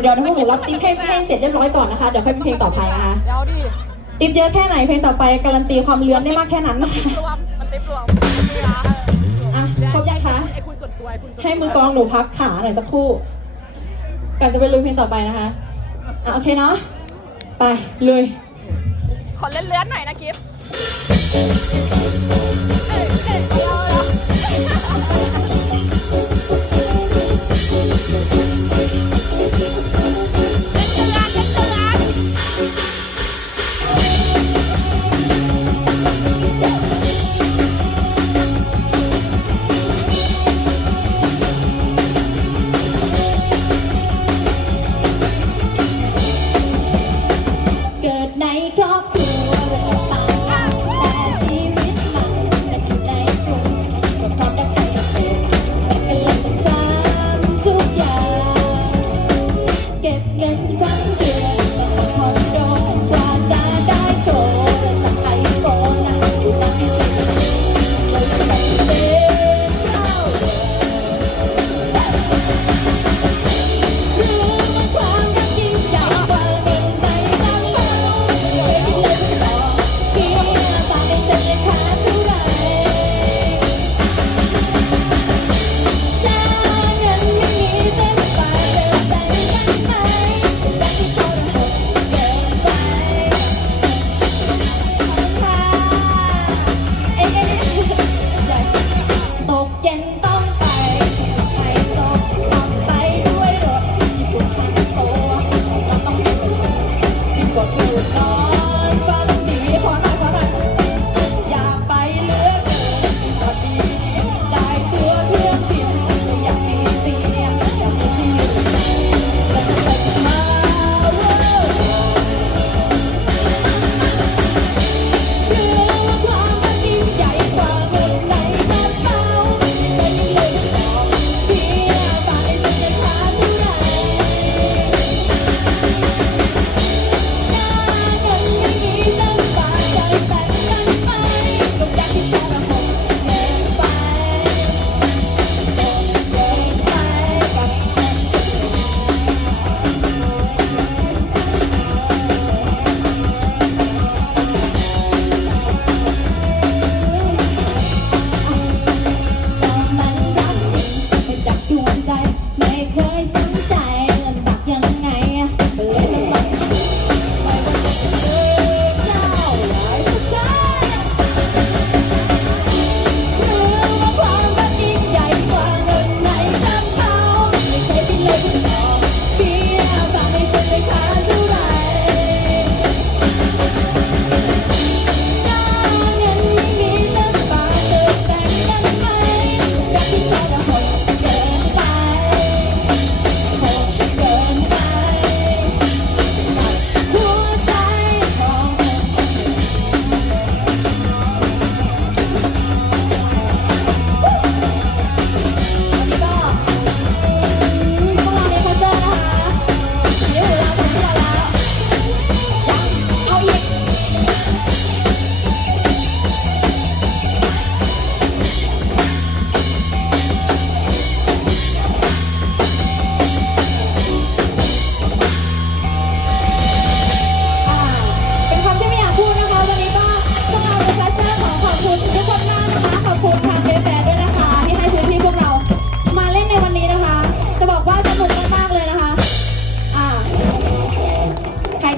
เดี๋ยวให้หนูรับติ๊บให้ให้เสร็จเรียบร้อยก่อนนะคะ เดี๋ยวค่อยเป็นเพลงต่อไปนะคะติ๊บเยอะแค่ไหนเพลงต่อไปการันตีความเลื่อมได้มากแค่นั้นครบะครบยังคะให้มือกองหนูพักขาหน่อยสักครู่ก่อนจะไปลุยเพลงต่อไปนะคะโอเคเนาะ ไปลุย ขอเล่นเลื้อนหน่อยนะกิฟต์ Stop.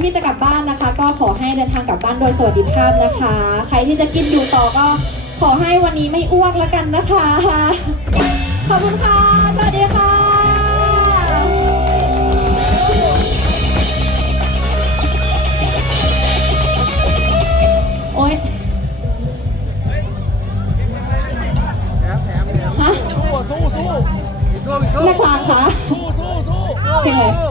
ที่จะกลับบ้านนะคะ ก็ขอให้เดินทางกลับบ้านโดยสวัสดิภาพนะคะ ใครที่จะกินอยู่ต่อก็ขอให้วันนี้ไม่อ้วกแล้วกันนะคะ ขอบคุณค่ะ สวัสดีค่ะโอ๊ยฮะสู้สู้สู้สู้สู้แม่กวางคะสู้สู้สู้เพลงอะไร